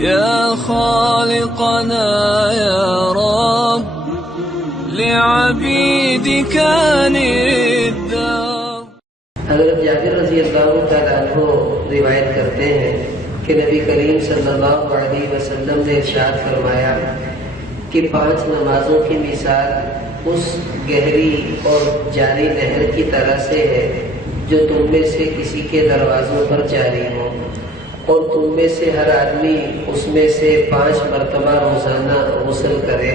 يا خالقنا يا رب لعبيدك الدار. حضرت جابر رضی اللہ تعالیٰ عنہ روایت کرتے ہیں کہ نبی کریم صلی اللہ علیہ وسلم نے ارشاد فرمایا کہ 5 نمازوں کی مثال اس گہری اور جاری نہر کی طرح سے ہے جو تم میں سے کسی کے دروازوں پر جاری ہو، اور تم میں سے ہر آدمی اس میں سے 5 مرتبہ روزانہ غسل کرے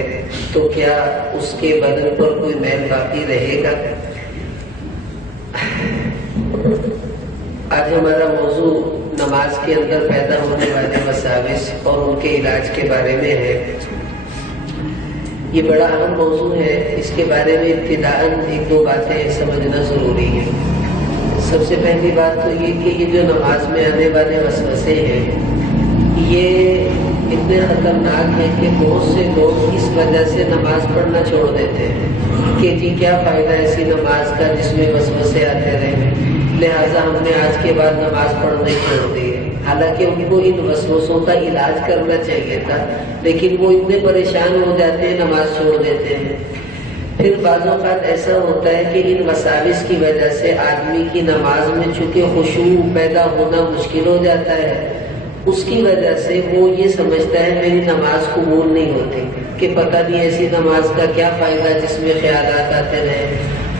تو کیا اس کے بدن پر کوئی میل باقی رہے گا؟ آج ہمارا موضوع نماز کے اندر پیدا ہونے والے وساوس اور ان کے علاج کے بارے میں ہے۔ یہ بڑا اہم موضوع ہے، اس کے بارے میں ابتداءً 1-2 باتیں سمجھنا ضروری ہے۔ سب سے پہلی بات تو یہ کہ یہ جو نماز میں آنے والے وسوسے ہیں یہ اتنے خطرناک ہیں کہ بہت سے لوگ اس وجہ سے نماز پڑھنا چھوڑ دیتے ہیں کہ جی کیا فائدہ ایسی نماز کا جس میں وسوسے آتے رہے، لہٰذا ہم نے آج کے بعد نماز پڑھنا ہی چھوڑ دی ہے۔ حالانکہ ان کو ان وسوسوں کا علاج کرنا چاہیے تھا، لیکن وہ اتنے پریشان ہو جاتے ہیں نماز چھوڑ دیتے ہیں۔ پھر بعض اوقات ایسا ہوتا ہے کہ ان وساوس کی وجہ سے آدمی کی نماز میں چونکہ خشوع پیدا ہونا مشکل ہو جاتا ہے، اس کی وجہ سے وہ یہ سمجھتا ہے میری نماز قبول نہیں ہوتی، کہ پتہ نہیں ایسی نماز کا کیا فائدہ جس میں خیالات آتے رہے۔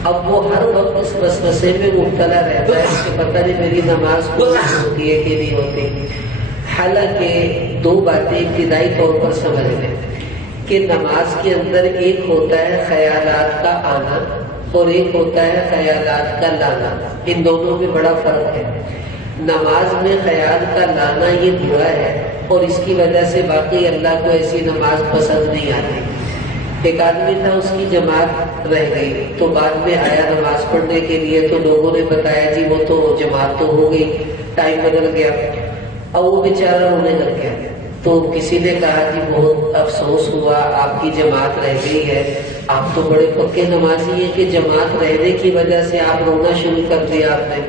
اب وہ ہر وقت اس وسوسے میں مبتلا رہتا ہے کہ پتہ نہیں میری نماز قبول ہوتی ہے کہ نہیں ہوتی۔ حالانکہ 2 باتیں ابتدائی طور پر سمجھ لیں کہ نماز کے اندر ایک ہوتا ہے خیالات کا آنا اور ایک ہوتا ہے خیالات کا لانا، ان دونوں میں بڑا فرق ہے۔ نماز میں خیال کا لانا یہ برا ہے اور اس کی وجہ سے باقی اللہ کو ایسی نماز پسند نہیں آتی۔ ایک آدمی تھا، اس کی جماعت رہ گئی تو بعد میں آیا نماز پڑھنے کے لیے، تو لوگوں نے بتایا جی وہ تو جماعت تو ہو گئی، ٹائم بدل گیا، اور وہ بیچارہ رونے لگ گیا۔ تو کسی نے کہا جی بہت افسوس ہوا، آپ کی جماعت رہ گئی ہے، آپ تو بڑے پکے نمازی ہیں کہ جماعت رہنے کی وجہ سے آپ رونا شروع کر دیا آپ نے۔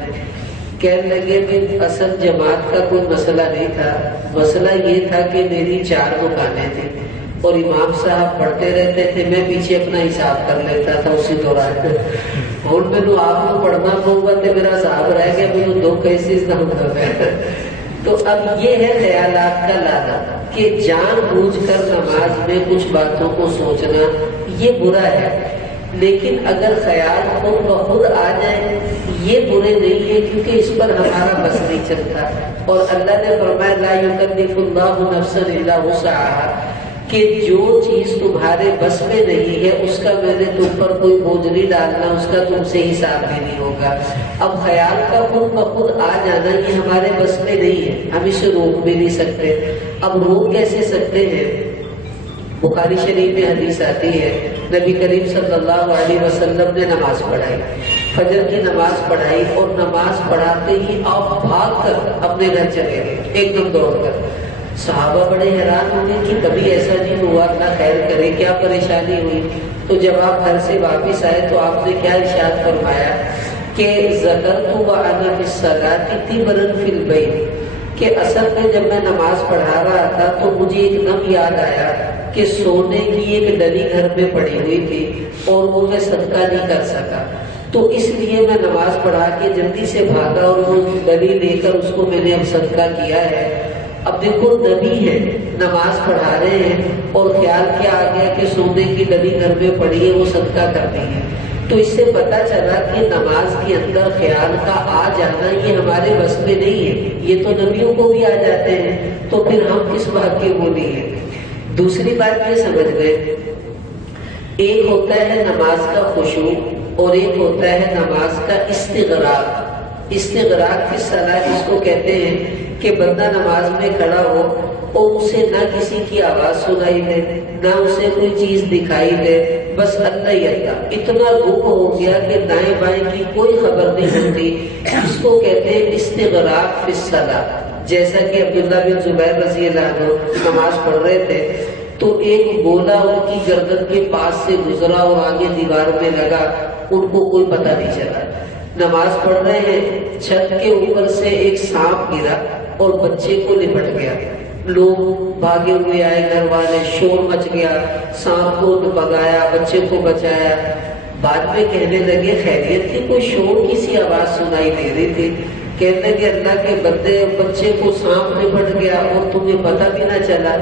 کہنے لگے کہ اصل جماعت کا کوئی مسئلہ نہیں تھا، مسئلہ یہ تھا کہ میری 4 دکانیں تھیں اور امام صاحب پڑھتے رہتے تھے، میں پیچھے اپنا حساب کر لیتا تھا اسی دوران، اور میں نے آپ کو پڑھنا پڑوں گا کہ میرا حساب رہ گیا، مجھے 2 کیسز نہ ہوتا ہے۔ تو اب یہ ہے خیالات کا لانا کہ جان بوجھ کر نماز میں کچھ باتوں کو سوچنا یہ برا ہے، لیکن اگر خیال خود بخود آ جائے یہ برے نہیں ہے، کیونکہ اس پر ہمارا بس نہیں چلتا۔ اور اللہ نے فرمایا لا یکلف اللہ نفسا الا وسعها، کہ جو چیز تمہارے بس میں نہیں ہے اس کا میں نے تم پر کوئی بوجھ نہیں ڈالنا، اس کا تم سے حساب بھی نہیں ہوگا۔ اب خیال کا خود بخود آ جانا یہ ہمارے بس میں نہیں ہے، ہم اسے روک بھی نہیں سکتے۔ اب روک کیسے سکتے ہیں؟ بخاری شریف میں حدیث آتی ہے، نبی کریم صلی اللہ علیہ وسلم نے نماز پڑھائی، فجر کی نماز پڑھائی، اور نماز پڑھاتے ہی آپ بھاگ کر اپنے گھر چلے گئے، ایک دم دوڑ کر۔ صحابہ بڑے حیران ہوئے کہ کبھی ایسا نہیں ہوا، اللہ خیر کرے، کیا پریشانی ہوئی؟ تو جب آپ گھر سے واپس آئے تو آپ نے کیا ارشاد فرمایا کہ ذکرت وانا فی الصلاۃ طبرا فی البیت، کہ اصل میں جب میں نماز پڑھا رہا تھا تو مجھے ایک دم یاد آیا کہ سونے کی ایک ڈلی گھر میں پڑی ہوئی تھی اور وہ میں صدقہ نہیں کر سکا، تو اس لیے میں نماز پڑھا کے جلدی سے بھاگا اور وہ ڈلی لے کر اس کو میں نے اب صدقہ کیا ہے۔ اب دیکھو نبی ہے، نماز پڑھا رہے ہیں اور خیال کیا آ گیا کہ سونے کی ڈلی گھر میں پڑی ہے، وہ صدقہ کرنی ہے۔ تو اس سے پتا چلا کہ نماز کے اندر خیال کا آ جانا یہ ہمارے بس میں نہیں ہے، یہ تو نبیوں کو بھی آ جاتے ہیں، تو پھر ہم کس بات کی بولی ہے؟ دوسری بات یہ سمجھ لیں، ایک ہوتا ہے نماز کا خشوع اور ایک ہوتا ہے نماز کا استغراق۔ استغراق کی صلاح اس کو کہتے ہیں کہ بندہ نماز میں کھڑا ہو اور اسے نہ کسی کی آواز سنائی دے، نہ اسے کوئی چیز دکھائی دے، بس اللہ ہی اللہ، اتنا گم ہو گیا کہ دائیں بائیں کی کوئی خبر نہیں ہوتی۔ اس کو کہتے ہیں استغراق فی الصلاۃ۔ جیسا کہ عبداللہ بن زبیر رضی اللہ عنہ نماز پڑھ رہے تھے تو ایک گولا ان کی گردن کے پاس سے گزرا اور آگے دیوار میں لگا، ان کو کوئی پتہ نہیں چلا۔ نماز پڑھ رہے ہیں، چھت کے اوپر سے ایک سانپ گرا اور بچے کو لپٹ گیا۔ لوگ بھاگے ہوئے آئے، گھر والے، شور مچ گیا، سانپ کو بھگایا، بچے کو بچایا۔ بعد میں کہنے لگے خیریت تھی؟ کوئی شور کی سی آواز سنائی دے رہی تھی۔ کہنے لگے اللہ کے بندے، بچے کو سانپ لپٹ گیا اور تمہیں پتہ بھی نہ چلا۔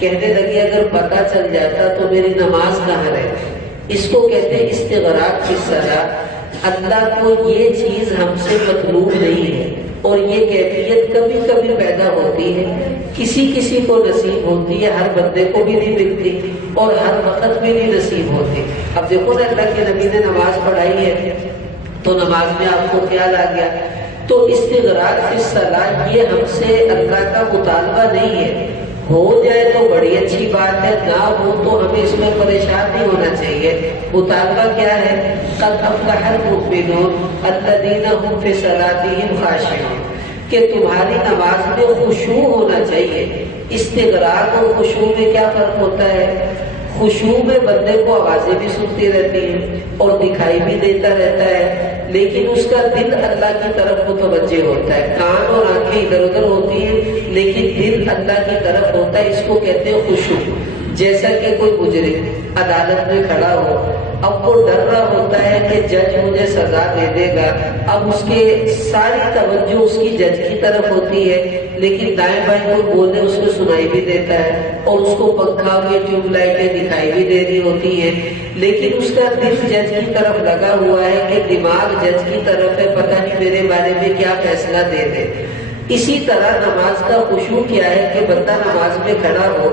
کہنے لگے اگر پتہ چل جاتا تو میری نماز کہاں رہتی؟ اس کو کہتے ہیں استغراق فی الصلاۃ۔ اللہ کو یہ چیز ہم سے مطلوب نہیں ہے، اور یہ کیفیت کبھی کبھی پیدا ہوتی ہے، کسی کسی کو نصیب ہوتی ہے، ہر بندے کو بھی نہیں ملتی اور ہر وقت بھی نہیں نصیب ہوتی۔ اب دیکھو نا، اللہ کے نبی نے نماز پڑھائی ہے تو نماز میں آپ کو خیال آ گیا، تو استغراق فی الصلاۃ یہ ہم سے اللہ کا مطالبہ نہیں ہے۔ ہو جائے تو بڑی اچھی بات ہے، نہ ہو تو ہمیں اس میں پریشان نہیں ہونا چاہیے۔ مطالبہ کیا ہے؟ قد افلح المؤمنون الذین هم فی صلاتهم خاشعون، کہ تمہاری نماز میں خشوع ہونا چاہیے۔ استغراق اور خشوع میں کیا فرق ہوتا ہے؟ خشوع میں بندے کو آوازیں بھی سنتی رہتی ہیں اور دکھائی بھی دیتا رہتا ہے، لیکن اس کا دل اللہ کی طرف متوجہ ہوتا ہے۔ کان اور آنکھیں ادھر ادھر ہوتی ہیں لیکن دل اللہ کی طرف ہوتا ہے، اس کو کہتے ہیں خشوع۔ جیسا کہ کوئی مجرم عدالت میں کھڑا ہو، اب وہ ڈر رہا ہوتا ہے کہ جج مجھے سزا دے دے گا، اب اس کے ساری توجہ اس کی جج کی طرف ہوتی ہے، لیکن دائیں بائیں کوئی بولے اس کو سنائی بھی دیتا ہے اور اس کو پنکھا اور ٹیوب لائٹیں دکھائی بھی دے رہی ہوتی ہیں، لیکن اس کا دل جج کی طرف لگا ہوا ہے کہ دماغ جج کی طرف ہے، پتہ نہیں میرے بارے میں کیا فیصلہ دے دے۔ اسی طرح نماز کا خشوع کیا ہے کہ بندہ نماز میں کھڑا ہو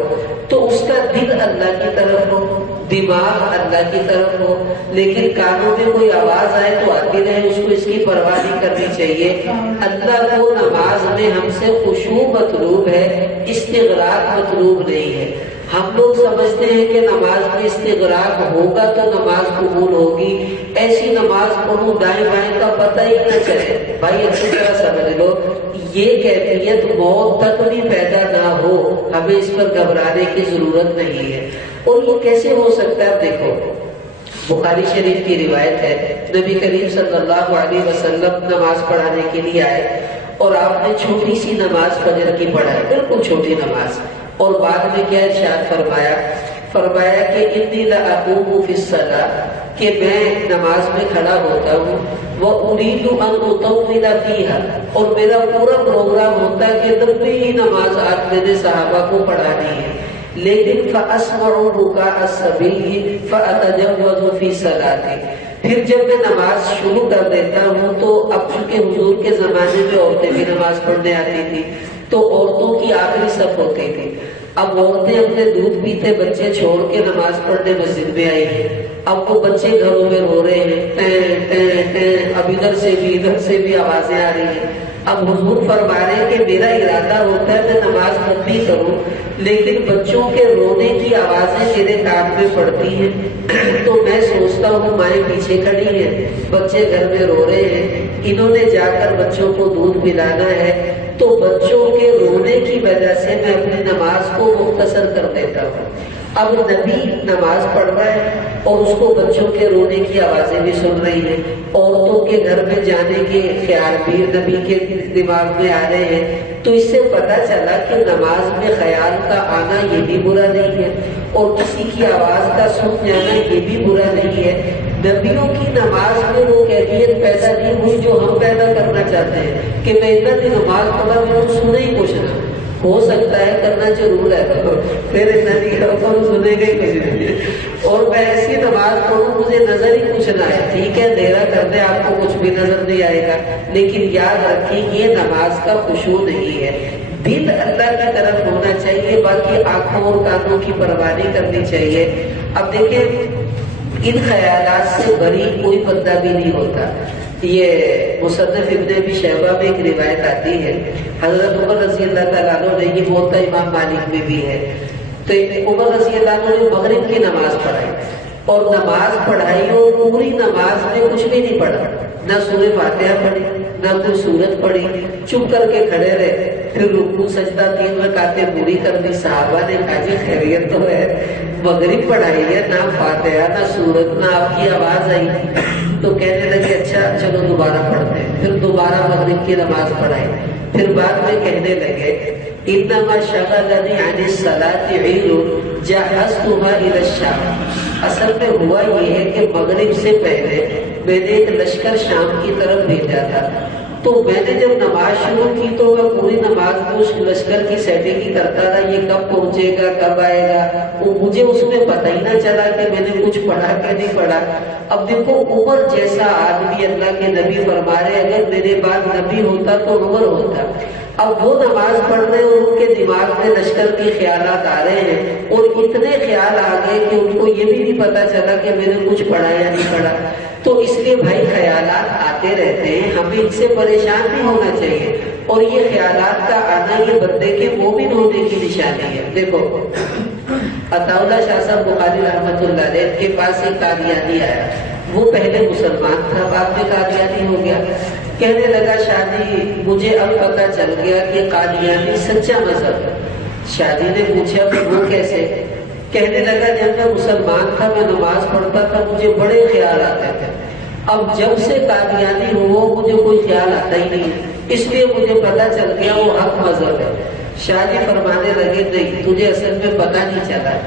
تو اس کا دل اللہ کی طرف ہو، دماغ اللہ کی طرف ہو، لیکن کانوں میں کوئی آواز آئے تو آتی رہے، اس کو اس کی پرواہ نہیں کرنی چاہیے۔ اللہ کو نماز میں ہم سے خشوع مطلوب ہے، استغراق مطلوب نہیں ہے۔ ہم لوگ سمجھتے ہیں کہ نماز میں استغراق ہوگا تو نماز قبول ہوگی، ایسی نماز پڑھوں دائیں بائیں کا پتہ ہی نہ چلے۔ بھائی اچھی طرح سمجھ لو، یہ کیفیت موت تک بھی پیدا نہ ہو، ہمیں اس پر گھبرانے کی ضرورت نہیں ہے۔ اور یہ کیسے ہو سکتا ہے؟ دیکھو، بخاری شریف کی روایت ہے، نبی کریم صلی اللہ علیہ وسلم نماز پڑھانے کے لیے آئے اور آپ نے چھوٹی سی نماز فجر کی پڑھائی، بالکل چھوٹی نماز، اور بعد میں کیا ارشاد فرمایا کہ انی لاقوم فی الصلاۃ، کہ میں نماز میں کھڑا ہوتا ہوں، وارید ان اطول فیہا، اور میرا پورا پروگرام ہوتا ہے کہ لمبی ہی نماز آج میں نے صحابہ کو پڑھانی ہے، لیکن فاسمع رکاع الصبی فاتجوز فی صلاتی، پھر جب میں نماز شروع کر دیتا ہوں تو اب چونکہ حضور کے زمانے میں عورتیں بھی نماز پڑھنے آتی تھی تو عورتوں کی آخری صف ہوتی تھی، اب عورتیں اپنے دودھ پیتے بچے چھوڑ کے نماز پڑھنے مسجد میں آئی ہیں، اب وہ بچے گھروں میں رو رہے ہیں، ٹیں ٹیں ٹیں، اب ادھر سے بھی آوازیں آ رہی ہیں۔ اب حضور فرما رہے ہیں کہ میرا ارادہ ہوتا ہے میں نماز لمبی کروں، لیکن بچوں کے رونے کی آوازیں میرے کان میں پڑتی ہیں، تو میں سوچتا ہوں مائیں پیچھے کھڑی ہیں، بچے گھر میں رو رہے ہیں، انہوں نے جا کر بچوں کو دودھ پلانا ہے، تو بچوں کے رونے کی وجہ سے میں اپنی نماز کو مختصر کر دیتا ہوں۔ اب نبی نماز پڑھ رہا ہے اور اس کو بچوں کے رونے کی آوازیں بھی سن رہی ہیں، عورتوں کے گھر میں جانے کے خیال بھی نبی کے دماغ میں آ رہے ہیں، تو اس سے پتہ چلا کہ نماز میں خیال کا آنا یہ بھی برا نہیں ہے، اور کسی کی آواز کا سن جانا یہ بھی برا نہیں ہے۔ نبیوں کی نماز میں وہ کیفیت پیدا نہیں ہوئی جو ہم پیدا کرنا چاہتے ہیں کہ میں اتنا کی نماز پڑھا میں نے سنے ہی کچھ نہ، ہو سکتا ہے کرنا ضرور ہے، پھر اتنا نہیں سنے گا ہی کچھ نہیں، اور میں ایسی نماز پڑھوں مجھے نظر ہی کچھ نہ آئے، ٹھیک ہے اندھیرا کرنے آپ کو کچھ بھی نظر نہیں آئے گا، لیکن یاد رکھیں یہ نماز کا خشوع نہیں ہے، دل اللہ کی طرف ہونا چاہیے، باقی آنکھوں اور کانوں کی پرواہ نہیں کرنی چاہیے۔ اب دیکھیں ان خیالات سے بری کوئی بندہ بھی نہیں ہوتا۔ یہ مصنف ابن ابی شیبہ میں ایک روایت آتی ہے، حضرت عمر رضی اللہ تعالیٰ عنہ نے، یہ موطا امام مالک میں بھی ہے، تو عمر رضی اللہ عنہ نے مغرب کی نماز پڑھائی اور نماز پڑھائی اور پوری نماز میں کچھ بھی نہیں پڑھا، نہ سورہ فاتحہ پڑھی نہ کوئی سورت پڑھی، چپ کر کے کھڑے رہے، پھر رکوع سجدہ 3 رکعتیں پوری کر دی۔ صحابہ نے کہا جی خیریت تو ہے، مغرب پڑھائی ہے، نہ فاتحہ نہ سورت نہ آپ کی آواز آئی، تو کہنے لگے اچھا چلو دوبارہ پڑھتے ہیں۔ پھر دوبارہ مغرب کی نماز پڑھائی، پھر بعد میں کہنے لگے انما شغلنی عن الصلاۃ عید جہزتها الى الشام۔ اصل میں ہوا یہ ہے کہ مغرب سے پہلے میں نے ایک لشکر شام کی طرف بھیجا تھا، تو میں نے جب نماز شروع کی تو میں پوری نماز میں اس لشکر کی سیٹنگ ہی کرتا تھا، یہ کب پہنچے گا کب آئے گا، وہ مجھے اس میں پتہ ہی نہ چلا کہ میں نے کچھ پڑھا کہ نہیں پڑھا۔ اب دیکھو عمر جیسا آدمی، اللہ کے نبی فرما رہے اگر میرے بعد نبی ہوتا تو عمر ہوتا۔ اب وہ نماز پڑھ رہے اور ان کے دماغ میں لشکر کے خیالات آ رہے ہیں، اور اتنے خیال آ گئے کہ ان کو یہ بھی نہیں پتا چلا کہ میں نے کچھ پڑھا یا نہیں پڑھا۔ تو اس لیے بھائی خیالات آتے رہتے ہیں، ہمیں ان سے پریشان نہیں ہونا چاہیے، اور یہ خیالات کا آنا یہ بندے کے مومن ہونے کی نشانی ہے۔ دیکھو عطا اللہ شاہ صاحب بخاری رحمۃ اللہ علیہ کے پاس ایک قادیانی آیا، وہ پہلے مسلمان تھا بعد میں قادیانی ہو گیا۔ کہنے لگا شاہ جی مجھے اب پتہ چل گیا کہ قادیانی سچا مذہب ہے۔ شاہ جی نے پوچھا کہ وہ کیسے؟ کہنے لگا جب میں مسلمان تھا میں نماز پڑھتا تھا مجھے بڑے خیال آتے تھے، اب جب سے قادیانی ہوا مجھے کوئی خیال آتا ہی نہیں ہے، اس لیے مجھے پتہ چل گیا وہ حق مذہب ہے۔ شاہ جی فرمانے لگے نہیں تجھے اصل میں پتہ نہیں چلا،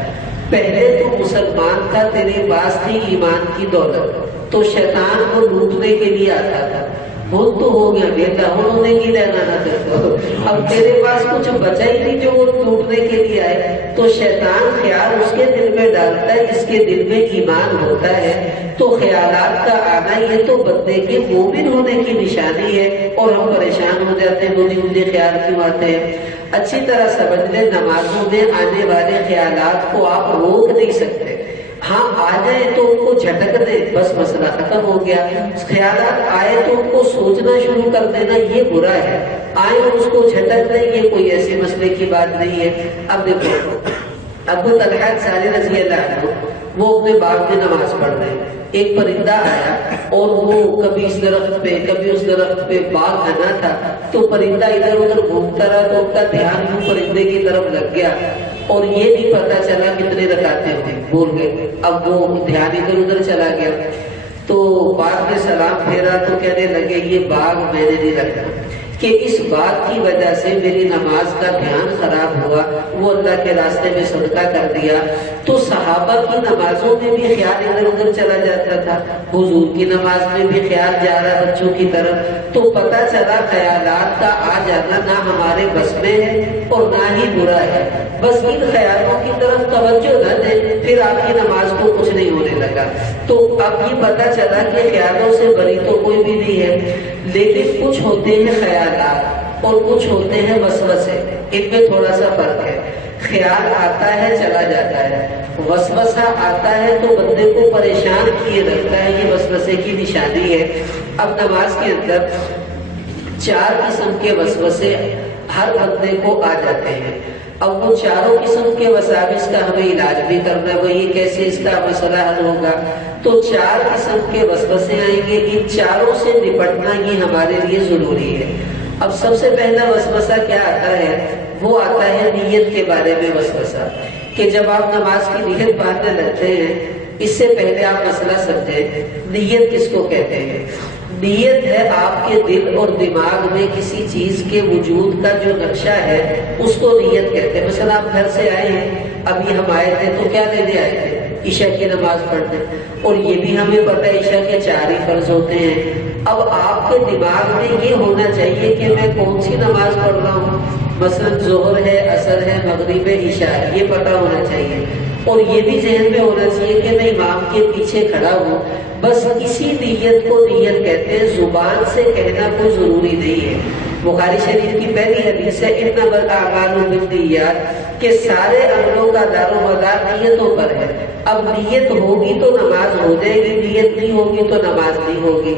پہلے تو مسلمان تھا تیرے پاس تھی ایمان کی دولت، تو شیطان کو لوٹنے کے لیے آتا تھا، بہت تو ہو گیا بیٹا ہونے کی رہنا نہ کرتا، اب تیرے پاس کچھ بچا ہی نہیں جو وہ لوٹنے کے لیے آئے، تو شیطان خیال اس کے دل میں ڈالتا ہے جس کے دل میں ایمان ہوتا ہے، تو خیالات کا آنا یہ تو بندے کے مومن ہونے کی نشانی ہے، اور ہم پریشان ہو جاتے ہیں مجھے خیال کیوں آتے ہیں۔ اچھی طرح سمجھ لیں نمازوں میں آنے والے خیالات کو آپ روک نہیں سکتے، ہاں آ جائے تو ان کو جھٹک دے بس مسئلہ ختم ہو گیا، خیالات آئے تو ان کو سوچنا شروع کر دینا یہ برا ہے، آئے اور اس کو جھٹک دیں یہ کوئی ایسے مسئلے کی بات نہیں ہے۔ اب دیکھو ابو طلحہ انصاری رضی اللہ عنہ وہ اپنے باغ میں نماز پڑھ رہے ہیں، ایک پرندہ آیا اور وہ کبھی اس درخت پہ کبھی اس درخت پہ، باغ گھنا تھا تو پرندہ ادھر ادھر گھومتا رہا تو ان کا دھیان یوں پرندے کی طرف لگ گیا، اور یہ نہیں پتا چلا کتنے رکعتیں ہوئی، بھول گئے، اب وہ دھیان ادھر ادھر چلا گیا، تو بعد میں سلام پھیرا تو کہنے لگے یہ باغ میں نے نہیں رکھا، کہ اس بات کی وجہ سے میری نماز کا دھیان خراب ہوا، وہ اللہ کے راستے میں صدقہ کر دیا۔ تو صحابہ کی نمازوں میں بھی خیال ادھر ادھر چلا جاتا تھا، حضور کی نماز میں بھی خیال جا رہا بچوں کی طرف، تو پتہ چلا خیالات کا آ جانا نہ ہمارے بس میں ہے اور نہ ہی برا ہے، بس ان خیالوں کی طرف توجہ نہ دیں، پھر آپ کی نماز کو کچھ نہیں ہونے لگا۔ تو اب یہ پتہ چلا کہ خیالوں سے بری تو کوئی بھی نہیں ہے، لیکن کچھ ہوتے ہیں خیالات اور کچھ ہوتے ہیں وسوسے، ان میں تھوڑا سا فرق ہے۔ خیال آتا ہے چلا جاتا ہے، وسوسہ آتا ہے تو بندے کو پریشان کیے رکھتا ہے، یہ وسوسے کی نشانی ہے۔ اب نماز کے اندر 4 قسم کے وسوسے ہر بندے کو آ جاتے ہیں، اب وہ چاروں قسم کے وساوس کا ہمیں علاج بھی کرنا ہے، وہ یہ کیسے اس کا مسئلہ حل ہوگا، تو 4 قسم کے وسوسے آئیں گے، ان چاروں سے نپٹنا یہ ہمارے لیے ضروری ہے۔ اب سب سے پہلا وسوسہ کیا آتا ہے؟ وہ آتا ہے نیت کے بارے میں وسوسہ، کہ جب آپ نماز کی نیت باندھنے لگتے ہیں، اس سے پہلے آپ مسئلہ سمجھیں نیت کس کو کہتے ہیں۔ نیت ہے آپ کے دل اور دماغ میں کسی چیز کے وجود کا جو نقشہ ہے اس کو نیت کہتے ہیں۔ مثلا آپ گھر سے آئے ہیں، ابھی ہم آئے تھے تو کیا لینے آئے تھے؟ عشاء کی نماز پڑھنے، اور یہ بھی ہمیں پتہ ہے عشاء کے 4 ہی فرض ہوتے ہیں۔ اب آپ کے دماغ میں یہ ہونا چاہیے کہ میں کون سی نماز پڑھ رہا ہوں، مثلا ظہر ہے، عصر ہے، مغرب ہے، عشاء ہے، یہ پتہ ہونا چاہیے، اور یہ بھی ذہن میں ہونا چاہیے کہ میں امام کے پیچھے کھڑا ہوں۔ بس اسی نیت کو نیت کہتے ہیں، زبان سے کہنا کوئی ضروری نہیں ہے۔ بخاری شریف کی پہلی حدیث ہے انما الاعمال بالنیات، کہ سارے عملوں کا دار و مدار نیتوں پر ہے۔ اب نیت ہوگی تو نماز ہو جائے گی، نیت نہیں ہوگی تو نماز نہیں ہوگی۔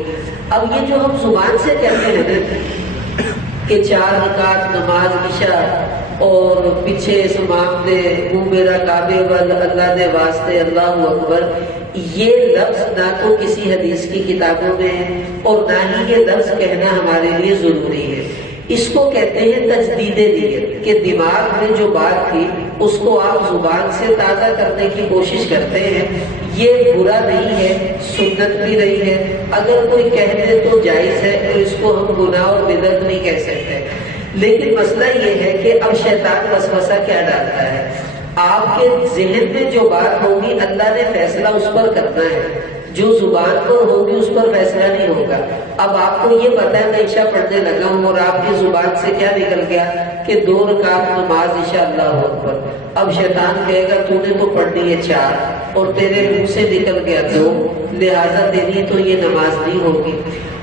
اب یہ جو ہم زبان سے کہتے ہیں کہ 4 رکعت نماز عشاء اور پیچھے امام دے منہ میرا کعبے وال اللہ دے واسطے اللہ اکبر، یہ لفظ نہ تو کسی حدیث کی کتابوں میں ہے اور نہ ہی یہ لفظ کہنا ہمارے لیے ضروری ہے۔ اس کو کہتے ہیں تجدید نیت، کہ دماغ میں جو بات تھی اس کو آپ زبان سے تازہ کرنے کی کوشش کرتے ہیں. یہ برا نہیں ہے، سنت بھی نہیں ہے. اگر کوئی کہہ دے تو جائز ہے، اور اس کو ہم گناہ اور بدعت نہیں کہہ سکتے. لیکن مسئلہ یہ ہے کہ اب شیطان وسوسہ کیا ڈالتا ہے؟ آپ کے ذہن میں جو بات ہوگی اللہ نے فیصلہ اس پر کرنا ہے، جو زبان پر ہوگی اس پر فیصلہ نہیں ہوگا. اب آپ کو یہ پتا ہے میں عشاء پڑھنے لگا ہوں اور آپ کی زبان سے کیا نکل گیا کہ 2 رکعت نماز عشاء اللہ اکبر. اب شیطان کہے گا تو نے تو پڑھنی ہے 4 اور تیرے منہ سے نکل گیا 2، لہٰذا تیری تو یہ نماز نہیں ہوگی.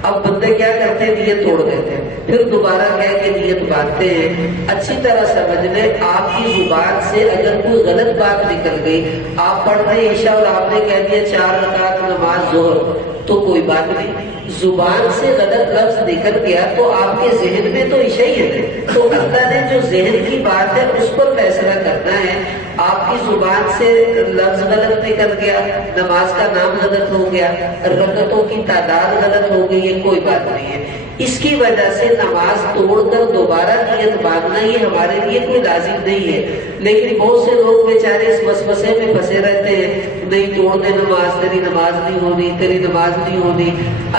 اب بندے کیا کرتے ہیں؟ نیت توڑ دیتے ہیں، پھر دوبارہ کہہ کے نیت باندھتے ہیں. اچھی طرح سمجھ لیں، آپ کی زبان سے اگر کوئی غلط بات نکل گئی، آپ پڑھ رہے عشاء اور آپ نے کہہ دیا 4 رکعت نماز ظہر، تو کوئی بات نہیں. زبان سے غلط لفظ نکل گیا تو آپ کے ذہن میں تو عشاء ہی ہے. تو اللہ نے جو ذہن کی بات ہے اس پر فیصلہ کرنا ہے. آپ کی زبان سے لفظ غلط نکل گیا، نماز کا نام غلط ہو گیا، رکعتوں کی تعداد غلط ہو گئی، یہ کوئی بات نہیں ہے. اس کی وجہ سے نماز توڑ کر دوبارہ نیت باندھنا یہ ہمارے لیے کوئی لازم نہیں ہے. لیکن بہت سے لوگ بیچارے اس وسوسے میں پھنسے رہتے ہیں، نہیں توڑ دے نماز، تیری نماز نہیں ہونی، تیری نماز نہیں ہونی.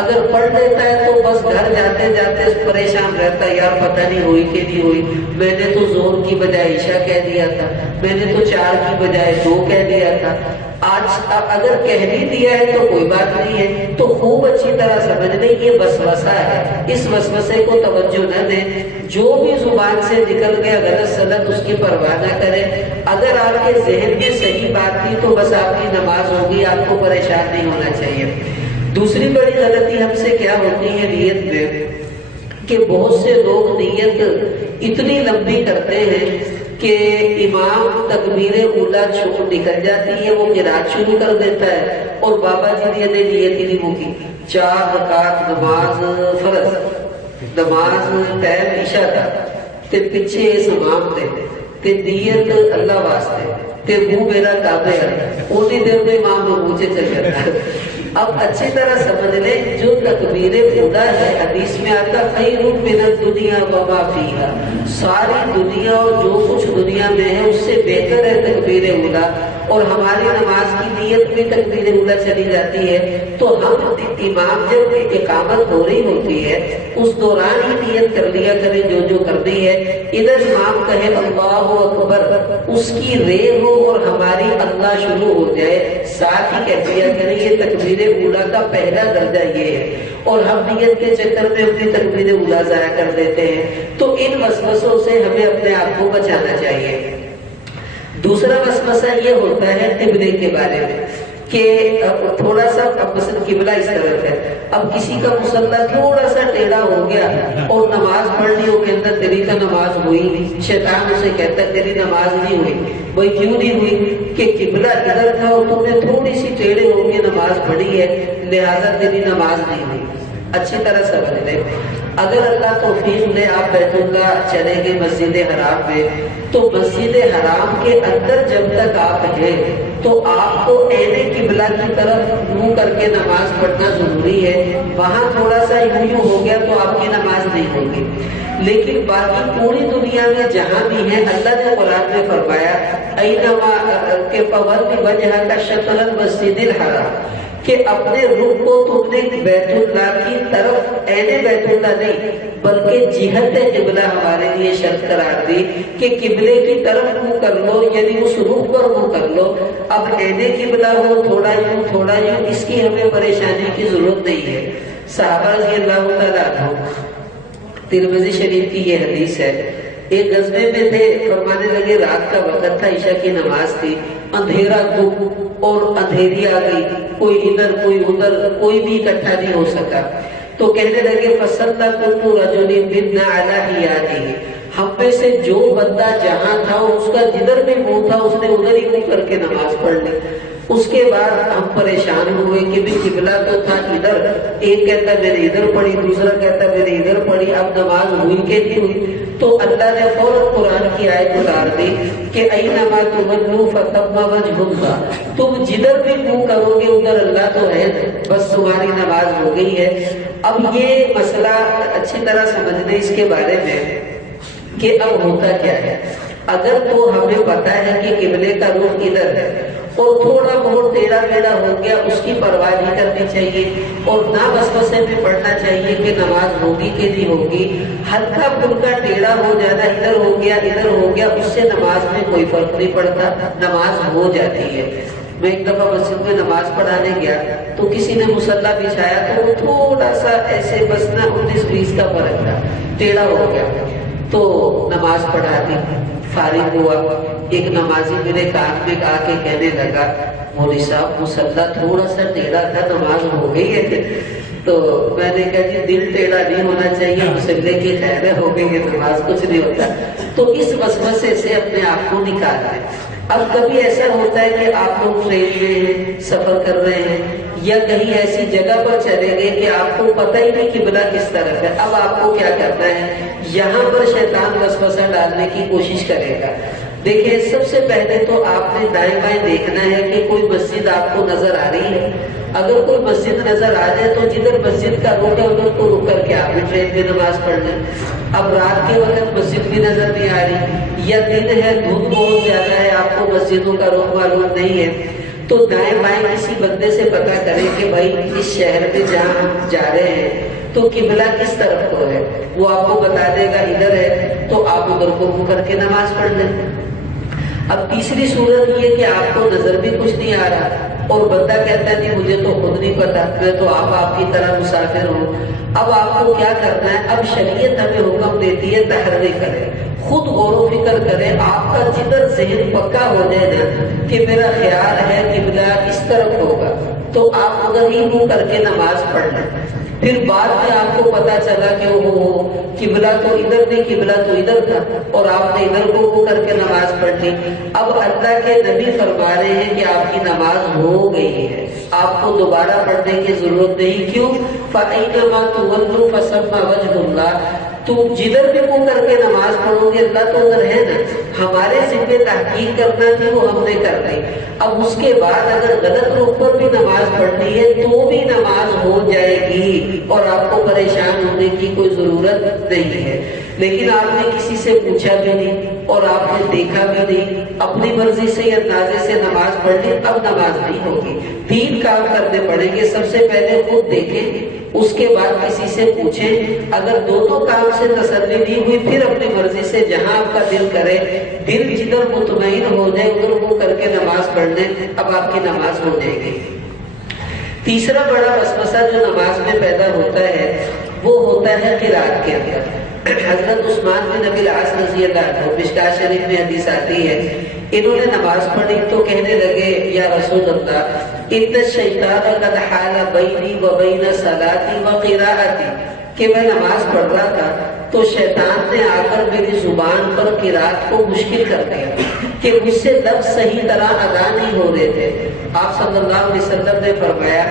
اگر پڑھ لیتا ہے تو بس گھر جاتے جاتے پریشان رہتا ہے، یار پتہ نہیں ہوئی کہ نہیں ہوئی، میں نے تو ظہر کی بجائے عشاء کہہ دیا تھا، میں نے تو 4 کی بجائے 2 کہہ دیا تھا. آج اگر کہہ بھی دیا ہے تو کوئی بات نہیں ہے. تو خوب اچھی طرح سمجھ لیں یہ وسوسہ ہے، اس وسوسے کو توجہ نہ دیں. جو بھی زبان سے نکل گیا غلط سلط اس کی پرواہ نہ کریں. اگر آپ کے ذہن میں صحیح بات تھی تو بس آپ کی نماز ہوگی، آپ کو پریشان نہیں ہونا چاہیے. دوسری بڑی غلطی ہم سے کیا ہوتی ہے نیت میں، کہ بہت سے لوگ نیت اتنی لمبی کرتے ہیں کہ امام تکبیر اولا چھوڑ نکل جاتی ہے، وہ قرات شروع کر دیتا ہے اور بابا جی نے نیت ہی نہیں مکی. 4 رکعت نماز فرض، نماز ٹائم عشاء تھا تے پیچھے اس امام تے تے نیت اللہ واسطے تے منہ میرا کعبے ہے، اونی دیر میں امام میں پوچھے چل جاتا. اب اچھی طرح سمجھ لیں جو تکبیر اولا ہے حدیث میں آتا خیر من الدنیا وما فیہا، ساری دنیا اور جو کچھ دنیا میں ہے اس سے بہتر ہے تکبیر اولا. اور ہماری نماز کی نیت میں تکبیر اولا چلی جاتی ہے تو ہم امام جب اقامت ہو رہی ہوتی ہے اس دوران ہی نیت کر لیا کریں جو کرنی ہے. ادھر امام کہے اللہ اکبر، اس کی رے ہو اور ہماری اللہ شروع ہو جائے، ساتھ ہی کہہ دیا کریں یہ تکبیر اولا کا پہلا درجہ یہ ہے. اور ہم نیت کے چکر میں اپنی تکبیر اولا ضائع کر دیتے ہیں. تو ان وسوسوں سے ہمیں اپنے آپ کو بچانا چاہیے. دوسرا وسوسہ یہ ہوتا ہے قبلے کے بارے میں، کہ تھوڑا سا مثلا قبلہ اس طرف ہے، اب کسی کا مصلی تھوڑا سا ٹیڑھا ہو گیا اور نماز پڑھنی ہو کے اندر تیری تو نماز ہوئی نہیں. شیطان اسے کہتا ہے تیری نماز نہیں ہوئی. بھائی کیوں نہیں ہوئی؟ کہ قبلہ ادھر تھا اور تم نے تھوڑی سی ٹیڑھے ہو کے نماز پڑھی ہے، لہٰذا تیری نماز نہیں ہوئی. اچھی طرح سمجھ لیں، اگر اللہ توفیق دے آپ بیت اللہ چلے گئے مسجد حرام میں، تو مسجد حرام کے اندر جب تک آپ ہیں تو آپ کو عین قبلہ کی طرف منہ کر کے نماز پڑھنا ضروری ہے. وہاں تھوڑا سا یوں ہو گیا تو آپ کی نماز نہیں ہوگی. لیکن باقی پوری دنیا میں جہاں بھی ہے اللہ نے قرآن میں فرمایا اینما کہ فولی وجہ کا شطر المسجد الحرام، کہ اپنے رخ کو تم نے بیت اللہ کی طرف عین بیت اللہ نہیں بلکہ جہت قبلہ ہمارے لیے شرط قرار دی کہ قبلے کی طرف منہ کر لو، یعنی اس رخ پر منہ کر لو. اب عین قبلہ ہو تھوڑا یوں اس کی ہمیں پریشانی کی ضرورت نہیں ہے. صحابہ رضی اللہ تعالیٰ عنہ، ترمذی شریف کی یہ حدیث ہے، ایک غزوے میں تھے، فرمانے لگے رات کا وقت تھا، عشاء کی نماز تھی، اندھیرا دھوپ اور اندھیری آ گئی، کوئی ادھر کوئی ادھر، کوئی بھی اکٹھا نہیں ہو سکا. تو کہنے لگے فصلى كل رجل منا على حياته، ہم میں سے جو بندہ جہاں تھا اس کا جدھر بھی منہ تھا اس نے ادھر ہی منہ کر کے نماز پڑھ لی. اس کے بعد ہم پریشان ہوئے کہ بھی قبلہ تو تھا ادھر، ایک کہتا میں نے ادھر پڑھی، دوسرا کہتا میں نے ادھر پڑھی، اب نماز ہوئی کہ نہیں ہوئی. تو اللہ نے فوراً قرآن کی آیت اتار دی کہ اینما تولوا فثم وجہ اللہ، تم جدھر بھی منہ کرو گے ادھر اللہ تو ہے، بس تمہاری نماز ہو گئی ہے۔ اب یہ مسئلہ اچھی طرح سمجھنے اس کے بارے میں کہ اب ہوتا کیا ہے۔ اگر تو ہمیں پتا ہے کہ قبلے کا رخ ادھر ہے اور تھوڑا بہت ٹیڑھا میڑھا ہو گیا، اس کی پرواہ نہیں کرنی چاہیے اور نہ وسوسے میں پڑھنا چاہیے کہ نماز ہوگی کہ نہیں ہوگی۔ ہلکا پھلکا ٹیڑھا ہو جانا، ادھر ہو گیا، اس سے نماز میں کوئی فرق نہیں پڑتا، نماز ہو جاتی ہے۔ میں ایک دفعہ مسجد میں نماز پڑھانے گیا تو کسی نے مصلی بچھایا تو وہ تھوڑا سا ایسے بس نا 19-20 کا فرق تھا، ٹیڑھا ہو گیا، تو نماز پڑھا دی، فارغ ہوا۔ ایک نمازی میرے کان میں آ کے کہنے لگا مولوی صاحب مصلی تھوڑا سا ٹیڑھا تھا، نماز ہو گئی ہے؟ تو میں نے کہا جی دل ٹیڑھا نہیں ہونا چاہیے، مصلی کی خیر ہو گئی ہے، نماز کچھ نہیں ہوتا۔ تو اس وسوسے سے اپنے آپ کو نکال دیں۔ اب کبھی ایسا ہوتا ہے کہ آپ لوگ ٹرین میں ہیں، سفر کر رہے ہیں یا کہیں ایسی جگہ پر چلے گئے کہ آپ کو پتہ ہی نہیں قبلہ کس طرف ہے۔ اب آپ کو کیا کرنا ہے، یہاں پر شیطان وسوسہ ڈالنے کی کوشش کرے گا۔ دیکھیں سب سے پہلے تو آپ نے دائیں بائیں دیکھنا ہے کہ کوئی مسجد آپ کو نظر آ رہی ہے۔ اگر کوئی مسجد نظر آ جائے تو جدھر مسجد کا رخ ہے ادھر کو رک کر کے آپ بھی ٹرین میں نماز پڑھ لیں۔ اب رات کے وقت مسجد بھی نظر نہیں آ رہی یا دن ہے، دھوپ بہت زیادہ ہے، آپ کو مسجدوں کا رخ معلوم نہیں ہے، تو دائیں بائیں کسی بندے سے پتا کریں کہ بھائی اس شہر میں جہاں ہم جا رہے ہیں تو قبلہ کس طرف کو ہے، وہ آپ کو بتا دے گا ادھر ہے، تو آپ ادھر کو منہ کر کے نماز پڑھ لیں۔ اب تیسری صورت یہ کہ آپ کو نظر بھی کچھ نہیں آ رہا اور بندہ کہتا ہے نہیں مجھے تو خود نہیں پتا، میں تو آپ کی طرح مسافر ہوں۔ اب آپ کو کیا کرنا ہے، اب شریعت ہمیں حکم دیتی ہے تحری کریں، خود غور و فکر کریں۔ آپ کا جدھر ذہن پکا ہو جائے نا کہ میرا خیال ہے قبلہ اس طرف ہوگا تو آپ ادھر ہی منہ کر کے نماز پڑھ لیں۔ پھر بعد میں آپ کو پتا چلا کہ وہ قبلہ تو ادھر نہیں، قبلہ تو ادھر تھا اور آپ نے ادھر کو منہ کر کے نماز پڑھ لی۔ اب اللہ کے نبی فرما رہے ہیں کہ آپ کی نماز ہو گئی ہے، آپ کو دوبارہ پڑھنے کی ضرورت نہیں۔ کیوں؟ فَإِنَّمَا تُوَلُّوا فَثَمَّ وَجْهُ اللَّهِ، تم جدھر بھی منہ کر کے نماز پڑھو گے اللہ تو ادھر ہے نا۔ ہمارے ذمہ تحقیق کرنا تھی وہ ہم نے کر دی۔ اب اس کے بعد اگر غلط رخ پر بھی نماز پڑھنی ہے تو بھی نماز ہو جائے گی اور آپ کو پریشان ہونے کی کوئی ضرورت نہیں ہے۔ لیکن آپ نے کسی سے پوچھا بھی نہیں اور آپ نے دیکھا بھی نہیں، اپنی مرضی سے یا اندازے سے نماز پڑھ لی، اب نماز نہیں ہوگی۔ 3 کام کرنے پڑیں گے، سب سے پہلے خود دیکھیں، اس کے بعد کسی سے پوچھیں، اگر دونوں کام سے تسلی نہیں ہوئی پھر اپنی مرضی سے جہاں آپ کا دل کرے، دل جدھر مطمئن ہو جائے ادھر وہ کر کے نماز پڑھ لیں، اب آپ کی نماز ہو جائے گی۔ تیسرا بڑا وسوسہ جو نماز میں پیدا ہوتا ہے وہ ہوتا ہے قرات کے اندر۔ حضرت عثمان بن ابی العاص رضی اللہ عنہ، مشکاۃ شریف میں حدیث آتی ہے، انہوں نے نماز پڑھی تو کہنے لگے یا رسول اللہ ان الشیطان قد حال بینی و بین صلاتی و قراءتی، کہ میں نماز پڑھ رہا تھا تو شیطان نے آ کر میری زبان پر قرات کو مشکل کر دیا کہ مجھ سے لفظ صحیح طرح ادا نہیں ہو رہے تھے۔ آپ صلی اللہ علیہ وسلم نے فرمایا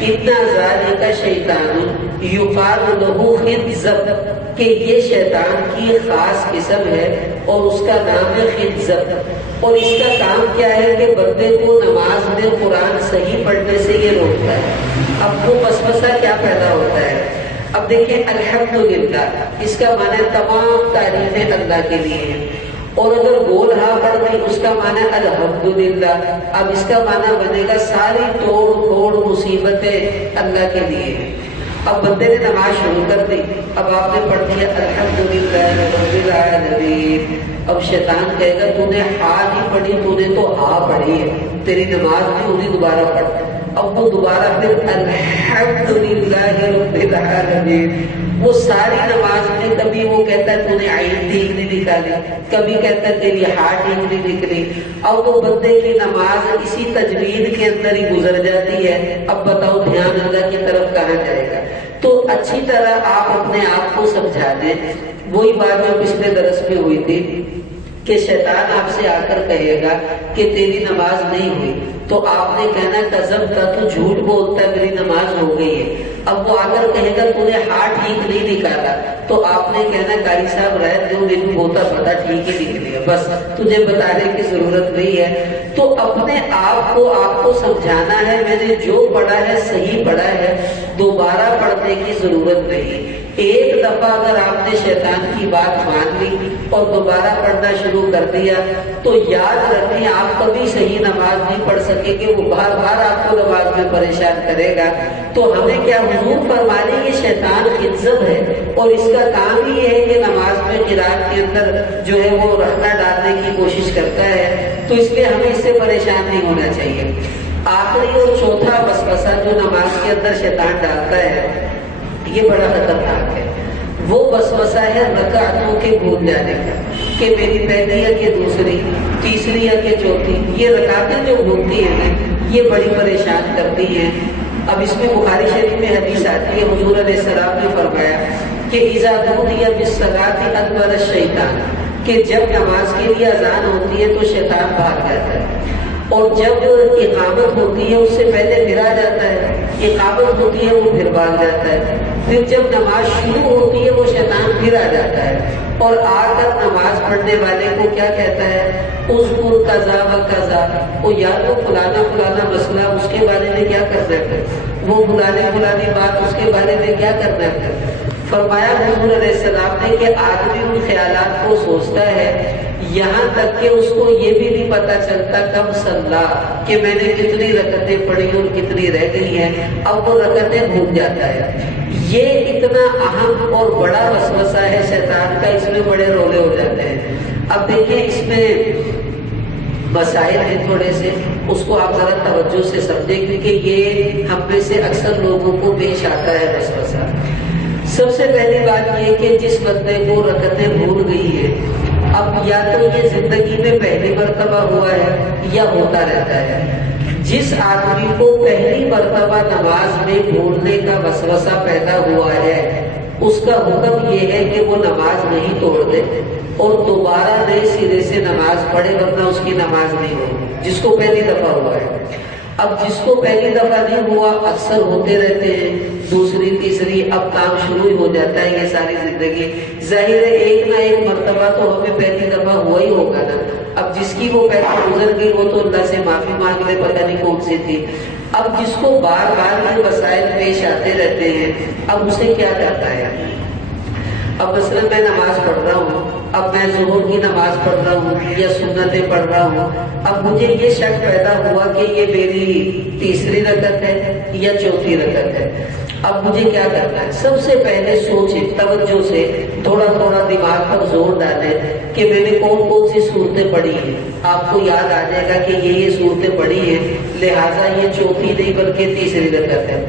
اتنا ذالک شیطان یقال له خنزب، کہ یہ شیطان کی خاص قسم ہے اور اس کا نام ہے خنزب، اور اس کا کام کیا ہے کہ بندے کو نماز میں قرآن صحیح پڑھنے سے یہ روکتا ہے۔ اب وہ وسوسہ کیا پیدا ہوتا ہے، اب دیکھیں الحمدللہ اس کا معنی تمام تعریفیں اللہ کے لیے ہیں، اور اگر گول ہاں پڑھ گئی اس کا معنی الحمدللہ، اب اس کا معنی بنے گا ساری توڑ پھوڑ مصیبتیں اللہ کے لیے ہیں۔ اب بندے نے نماز شروع کر دی، اب آپ نے پڑھ دیا الحمدللہ رب العالمین، اب شیطان کہے گا تو نے ہا نہیں پڑھی، تو نے تو ہا پڑھی ہے، تیری نماز نہیں ہوگی، دوبارہ پڑھ۔ اب وہ دوبارہ پھر الحمدللہ رب العالمین، وہ ساری نماز میں کبھی وہ کہتا ہے تو نے عین ٹھیک نہیں نکالی، کبھی کہتا ہے تیری ہاتھ ٹھیک نہیں نکلی، اب وہ بندے کی نماز اسی تجوید کے اندر ہی گزر جاتی ہے۔ اب بتاؤ دھیان اللہ کی طرف کہاں جائے گا؟ تو اچھی طرح آپ اپنے آپ کو سمجھا دیں، وہی بات جو پچھلے درس میں ہوئی تھی کہ شیطان آپ سے آ کر کہے گا کہ تیری نماز نہیں ہوئی، تو آپ نے کہنا کذبت، تو جھوٹ بولتا، میری نماز ہو گئی ہے۔ اب وہ آ کر کہے گا تو نے ہاتھ ٹھیک نہیں نکالا، تو آپ نے کہنا قاری صاحب رہ دو، میرے ہوتا پتا ٹھیک ہی نکلے، بس تجھے بتانے کی ضرورت نہیں ہے۔ تو اپنے آپ کو سمجھانا ہے میں نے جو پڑھا ہے صحیح پڑھا ہے، دوبارہ پڑھنے کی ضرورت نہیں۔ ایک دفعہ اگر آپ نے شیطان کی بات مان لی اور دوبارہ پڑھنا شروع کر دیا تو یاد رکھیں آپ کبھی صحیح نماز نہیں پڑھ سکیں گے، وہ بار بار آپ کو نماز میں پریشان کرے گا۔ تو ہمیں کیا حضور فرمانے یہ شیطان خنزب ہے اور اس کا کام ہی ہے کہ نماز میں قرات کے اندر جو ہے وہ رخنا ڈالنے کی کوشش کرتا ہے، تو اس لیے ہمیں اس سے پریشان نہیں ہونا چاہیے۔ آخری اور چوتھا وسوسہ جو نماز کے اندر شیطان ڈالتا ہے یہ بڑا خطرناک ہے۔ وہ وسوسہ ہے رکعتوں کے بھول جانے کا، کہ میری پہلی یا کہ دوسری، تیسری یا کہ چوتھی، یہ رکعتیں جو بھولتی ہیں یہ بڑی پریشان کرتی ہیں۔ اب اس میں بخاری شریف میں حدیث آتی ہے، حضور علیہ السلام نے فرمایا کہ اذا نودی بالصلاۃ ادبر الشیطان، کہ جب نماز کے لیے اذان ہوتی ہے تو شیطان بھاگ جاتا ہے، اور جب اقامت ہوتی ہے اس سے پہلے پھر آ جاتا ہے، اقامت ہوتی ہے وہ پھر بھاگ جاتا ہے، پھر جب نماز شروع ہوتی ہے وہ شیطان پھر آ جاتا ہے اور آ کر نماز پڑھنے والے کو کیا کہتا ہے، اذکر کذا و کذا، وہ یا تو فلانا فلانا مسئلہ اس کے بارے میں کیا کرنا ہے، وہ فلانی بات اس کے بارے میں کیا کرنا ہے۔ فرمایا حضور علیہ السلام نے کہ آدمی ان خیالات کو سوچتا ہے یہاں تک کہ اس کو یہ بھی نہیں پتا چلتا کب صلی، کہ میں نے کتنی رکعتیں پڑھی اور کتنی رہ گئی ہیں، اب وہ رکعتیں بھول جاتا ہے۔ یہ اتنا اہم اور بڑا وسوسہ ہے شیطان کا، اس میں بڑے رولے ہو جاتے ہیں۔ اب دیکھیں اس میں مسائل ہیں تھوڑے سے، اس کو آپ ذرا توجہ سے سمجھیں کیونکہ یہ ہم میں سے اکثر لوگوں کو پیش آتا ہے وسوسہ۔ سب سے پہلی بات یہ کہ جس بندے کو رکعتیں بھول گئی ہے، اب یا تو یہ زندگی میں پہلی مرتبہ ہوا ہے یا ہوتا رہتا ہے۔ جس آدمی کو پہلی مرتبہ نماز میں بھولنے کا وسوسہ پیدا ہوا ہے اس کا حکم یہ ہے کہ وہ نماز نہیں توڑ دے اور دوبارہ نئے سرے سے نماز پڑھے، ورنہ اس کی نماز نہیں ہوگی، جس کو پہلی دفعہ ہوا ہے۔ اب جس کو پہلی دفعہ نہیں ہوا اکثر ہوتے رہتے ہیں، دوسری تیسری، اب کام شروع ہو جاتا ہے یہ ساری زندگی۔ ظاہر ہے ایک نہ ایک مرتبہ تو ہمیں پہلی دفعہ ہوا ہی ہوگا نا۔ اب جس کی وہ پہلے گزر گئی وہ تو اللہ سے معافی مانگ لے، پتہ نہیں کون سی تھی۔ اب جس کو بار بار یہ مسائل پیش آتے رہتے ہیں اب اسے کیا کرتا ہے؟ اب مثلا میں نماز پڑھ رہا ہوں، اب میں ظہر کی نماز پڑھ رہا ہوں یا سنتیں پڑھ رہا ہوں، اب مجھے یہ شک پیدا ہوا کہ یہ میری تیسری رکعت ہے یا چوتھی رکعت ہے۔ اب مجھے کیا کرنا ہے؟ سب سے پہلے سوچیں توجہ سے، تھوڑا تھوڑا دماغ پر زور ڈالیں کہ میں نے کون کون سی صورتیں پڑھی ہیں۔ آپ کو یاد آ جائے گا کہ یہ صورتیں پڑھی ہیں، لہٰذا یہ چوتھی نہیں بلکہ تیسری رکعت ہے،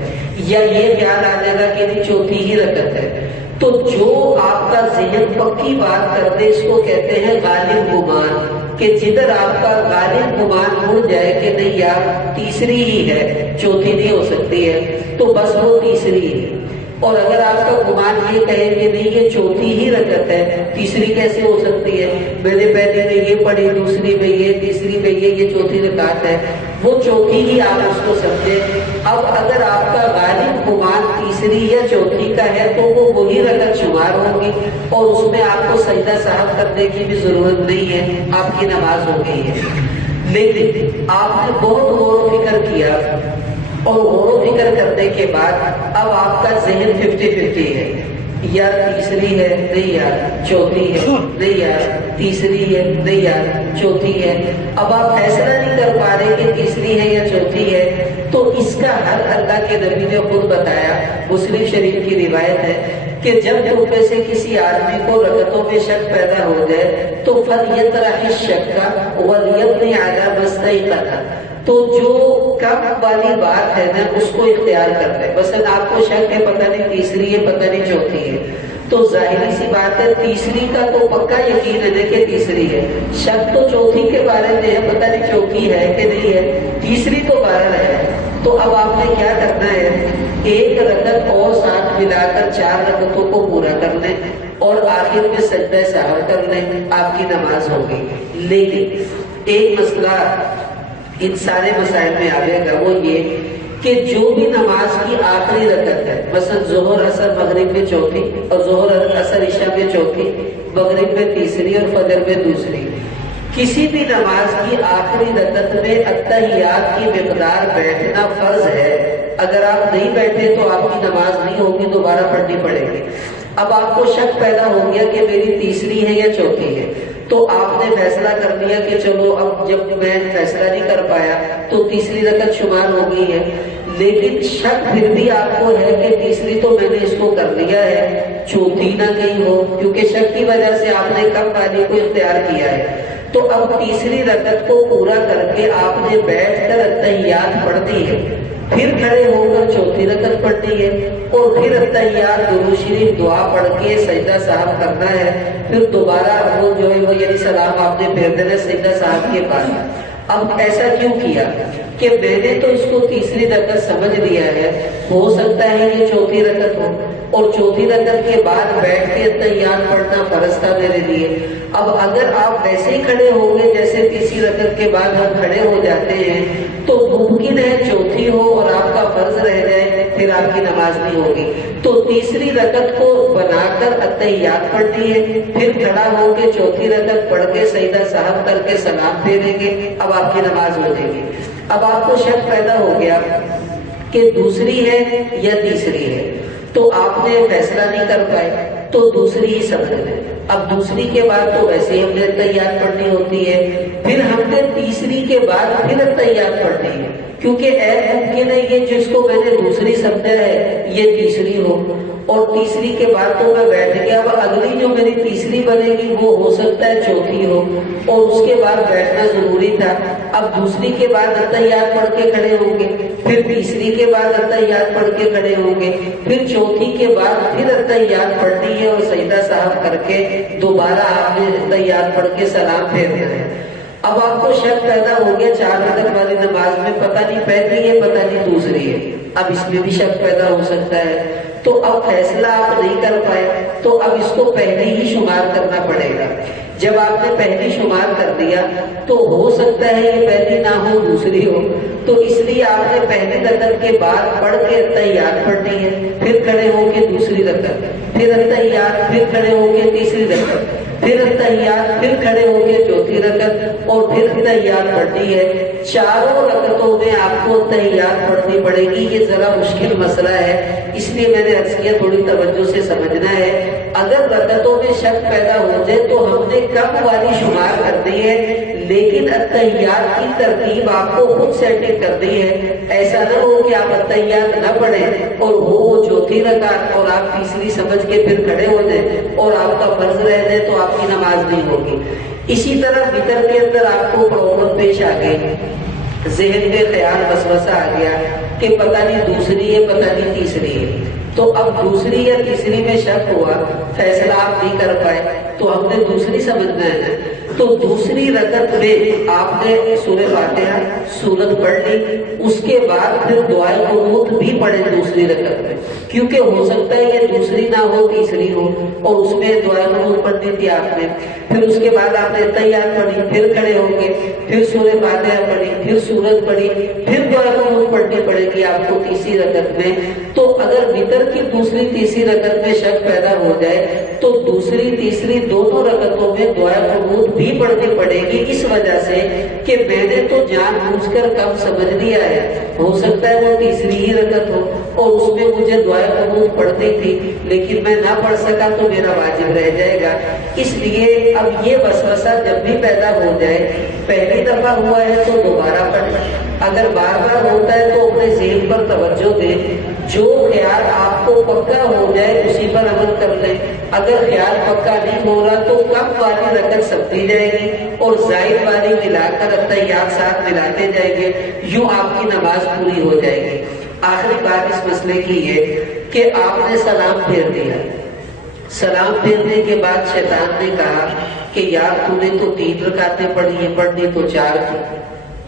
یا یہ خیال آ جائے گا کہ نہیں چوتھی ہی رکعت ہے۔ تو جو آپ کا ذہن پکی بات کرتے اس کو کہتے ہیں غالب گمان، کہ جدھر آپ کا غالب گمان مڑ جائے کہ نہیں یار تیسری ہی ہے، چوتھی نہیں ہو سکتی ہے، تو بس وہ تیسری ہے۔ اور اگر آپ کا گمان یہ کہے کہ نہیں یہ چوتھی ہی رکعت ہے، تیسری کیسے ہو سکتی ہے، میں نے پہلی میں یہ پڑھی، دوسری میں یہ، تیسری میں یہ چوتھی رکعت ہے، وہ چوتھی ہی آپ اس کو سمجھیں۔ اب اگر آپ کا غالب گمان تیسری یا چوتھی کا ہے تو وہ وہی رکعت شمار ہوگی اور اس میں آپ کو سجدہ سہو کرنے کی بھی ضرورت نہیں ہے، آپ کی نماز ہو گئی ہے۔ لیکن آپ نے بہت غور و فکر کیا اور غور و فکر کرنے کے بعد اب آپ کا ذہن 50-50 ہے، یا تیسری ہے نہیں یار چوتھی ہے، نہیں یار تیسری ہے نہیں یار چوتھی ہے۔ اب آپ فیصلہ نہیں کر پا رہے کہ تیسری ہے یا چوتھی ہے، تو اس کا حل اللہ کے نبی نے خود بتایا۔ مسلم شریف کی روایت ہے کہ جب تم میں سے کسی آدمی کو رکعتوں میں شک پیدا ہو جائے تو فَلْيَطْرَحِ الشَّكَّ وَلْيَبْنِ عَلَىٰ مَا اسْتَيْقَنَ، تو جو کم والی بات ہے نا اس کو اختیار کر لے۔ مثلا آپ کو شک ہے پتہ نہیں تیسری ہے پتہ نہیں چوتھی ہے، تو ظاہری سی بات ہے تیسری کا تو پکا یقین ہے کہ تیسری ہے، شک تو چوتھی کے بارے میں ہے پتہ نہیں چوتھی ہے کہ نہیں ہے، تیسری تو بہرحال ہے۔ تو اب آپ نے کیا کرنا ہے، ایک رکعت اور ساتھ ملا کر 4 رکعتوں کو پورا کر لیں اور آخر میں سجدہ سہو کر لیں، آپ کی نماز ہوگی۔ لیکن ایک مسئلہ ان سارے مسائل میں آئے گا وہ یہ کہ جو بھی نماز کی آخری رکعت ہے، مثلا ظہر اثر مغرب میں چوتھی اور ظہر اثر عشاء میں چوتھی، مغرب میں تیسری اور فجر میں دوسری، کسی بھی نماز کی آخری رکعت میں اتحیات کی مقدار بیٹھنا فرض ہے۔ اگر آپ نہیں بیٹھے تو آپ کی نماز نہیں ہوگی، دوبارہ پڑھنی پڑے گی۔ اب آپ کو شک پیدا ہو گیا کہ میری تیسری ہے یا چوتھی ہے، تو آپ نے فیصلہ کر لیا کہ چلو اب جب میں فیصلہ نہیں کر پایا تو تیسری رکعت شمار ہو گئی ہے، لیکن شک پھر بھی آپ کو ہے کہ تیسری تو میں نے اس کو کر لیا ہے، چوتھی نہ کہیں ہو، کیونکہ شک کی وجہ سے آپ نے کم والی کو اختیار کیا ہے۔ تو اب تیسری رکعت کو پورا کر کے آپ نے بیٹھ کر اتحیات پڑھنی ہے، پھر کھڑے ہو کر چوتھی رکعت پڑھنی ہے، اور پھر اتحیات درود شریف دعا پڑھ کے سجدہ صاحب کرنا ہے، پھر دوبارہ وہ جو ہے وہ یعنی سلام آپ نے پھیر دینا سجدہ صاحب کے بعد۔ اب ایسا کیوں کیا کہ میں نے تو اس کو تیسری رکعت سمجھ لیا ہے، ہو سکتا ہے یہ چوتھی رکعت ہو، اور چوتھی رکعت کے بعد بیٹھ کے اتحیات پڑھنا فرض تھا میرے لیے۔ اب اگر آپ ویسے ہی کھڑے ہوں گے جیسے تیسری رکعت کے بعد ہم کھڑے ہو جاتے ہیں تو ممکن ہے چوتھی ہو اور آپ کا فرض رہ جائے، پھر آپ کی نماز نہیں ہوگی۔ تو تیسری رکعت کو بنا کر اتحیات پڑھنی ہے، پھر کھڑا ہو کے چوتھی رکعت پڑھ کے سجدہ صاحب کر کے سلام پھیریں گے، اب آپ کی نماز ہو جائے گی۔ اب آپ کو شک پیدا ہو گیا کہ دوسری ہے یا تیسری ہے، تو آپ نے فیصلہ نہیں کر پائے تو دوسری ہی سمجھ لیں۔ اب دوسری کے بعد تو ویسے ہی ہم نے اتحیات پڑھنی ہوتی ہے، پھر ہم نے تیسری کے بعد پھر اتحیات پڑھنی ہے، کیونکہ ممکن ہے یہ جس کو میں نے دوسری سمجھا ہے یہ تیسری ہو، اور تیسری کے بعد تو میں بیٹھ گیا، اب اگلی جو میری تیسری بنے گی وہ ہو سکتا ہے چوتھی ہو، اور اس کے بعد بیٹھنا ضروری تھا۔ اب دوسری کے بعد اتحیات پڑھ کے کھڑے ہوں گے، پھر تیسری کے بعد اتحیات پڑھ کے کھڑے ہوں گے، پھر چوتھی کے بعد پھر اتحیات پڑھنی ہے اور سجدہ صاحب کر کے دوبارہ آپ نے اتحیات پڑھ کے سلام پھیرنا ہے۔ اب آپ کو شک پیدا ہو گیا 4 رکعت والی نماز میں پتہ نہیں پہلی ہے پتہ نہیں دوسری ہے، اب اس میں بھی شک پیدا ہو سکتا ہے، تو اب فیصلہ آپ نہیں کر پائے تو اب اس کو پہلی ہی شمار کرنا پڑے گا۔ جب آپ نے پہلی شمار کر دیا تو ہو سکتا ہے یہ پہلی نہ ہو دوسری ہو، تو اس لیے آپ نے پہلی رکعت کے بعد پڑھ کے اتحیات پڑھنی ہے، پھر کھڑے ہو کے دوسری رکعت، پھر اتحیات، پھر کھڑے ہو کے تیسری رکعت، پھر اتحیات، پھر کھڑے ہو کے چوتھی رکعت، اور پھر اتحیات پڑھنی ہے۔ چاروں رکعتوں میں آپ کو اتحیات پڑھنی پڑے گی۔ یہ ذرا مشکل مسئلہ ہے، اس لیے میں نے عرض کیا تھوڑی توجہ سے سمجھنا ہے۔ اگر رکعتوں میں شک پیدا ہو جائے تو ہم نے کم والی شمار کر دی ہے، لیکن اتحیات کی ترتیب آپ کو خود سیٹنگ کر دی ہے۔ ایسا نہ ہو کہ آپ اتحیات نہ پڑھیں اور وہ چوتھی رکعت اور آپ تیسری سمجھ کے پھر کھڑے ہو جائیں اور آپ کا فرض رہ جائے تو آپ کی نماز نہیں ہوگی۔ اسی طرح وتر کے اندر آپ کو پرابلم پیش آ گئی، ذہن میں خیال وسوسہ آ گیا کہ پتہ نہیں دوسری ہے پتہ نہیں تیسری ہے، تو اب دوسری یا تیسری میں شک ہوا، فیصلہ آپ نہیں کر پائے تو ہم نے دوسری سمجھنا ہے نا، تو دوسری رکعت میں آپ نے سورہ فاتحہ سورت پڑھ لی، اس کے بعد پھر دعائے قنوت بھی پڑھیں دوسری رکعت میں، کیونکہ ہو سکتا ہے یہ دوسری نہ ہو تیسری ہو، اور اس میں دعائے قنوت پڑھنی تھی آپ نے۔ پھر اس کے بعد آپ نے اتحیات پڑھی، پھر کھڑے ہوں گے، پھر سورہ فاتحہ پڑھی، پھر سورت پڑھی، پھر دعائے قنوت پڑھنی پڑے گی آپ کو تیسری رکعت میں۔ تو اگر وتر کی دوسری تیسری رکعت میں شک پیدا ہو جائے تو دوسری تیسری دونوں رکعتوں میں دعائے قنوت بھی پڑھنی پڑے گی، اس وجہ سے کہ میں نے تو جان بوجھ کر کم سمجھ لیا ہے، ہو سکتا ہے وہ تیسری ہی رکعت ہو اور اس میں مجھے دعائے قنوت پڑھنی تھی لیکن میں نہ پڑھ سکا تو میرا واجب رہ جائے گا۔ اس لیے اب یہ وسوسہ جب بھی پیدا ہو جائے، پہلی دفعہ ہوا ہے تو دوبارہ پڑھیں، اگر بار بار ہوتا ہے تو اپنے ذہن پر توجہ دیں، جو خیال آپ کو پکا ہو جائے اسی پر عمل کر لیں، اگر خیال پکا نہیں ہو رہا تو کم والی رکعت سمجھی جائے گی اور زائد والی ملا کر اتحیات ساتھ ملاتے جائیں گے، یوں آپ کی نماز پوری ہو جائے گی۔ آخری بات اس مسئلے کی ہے کہ آپ نے سلام پھیر دیا، سلام پھیرنے کے بعد شیطان نے کہا کہ یار تو نے تو 3 رکعتیں پڑھی ہیں، پڑھنی تو 4 تھی،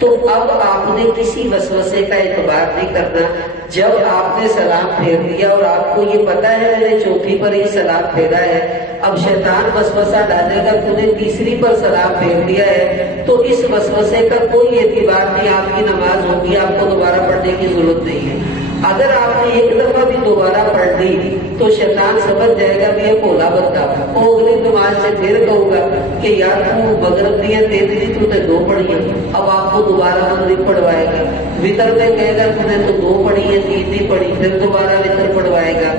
تو اب آپ نے کسی وسوسے کا اعتبار نہیں کرنا. جب آپ نے سلام پھیر دیا اور آپ کو یہ پتا ہے میں نے چوتھی پر ہی سلام پھیرا ہے، اب شیطان وسوسہ ڈالے گا تو نے تیسری پر سلام پھیر دیا ہے، تو اس وسوسے کا کوئی اعتبار نہیں، آپ کی نماز ہوگی، آپ کو دوبارہ پڑھنے کی ضرورت نہیں ہے. اگر آپ نے ایک دفعہ بھی دوبارہ پڑھ لی تو شیطان سمجھ جائے گا بھی یہ بھولا بندہ، وہ اگلی نماز سے پھر کہوں گا کہ یار تو مغرب دی ہے تین دی تو نے دو پڑھی ہے، اب آپ کو دوبارہ مغرب پڑھوائے گا. وطر میں کہے گا تو نے تو دو پڑھی ہے تین نہیں پڑھی، پھر دوبارہ وطر پڑھوائے گا.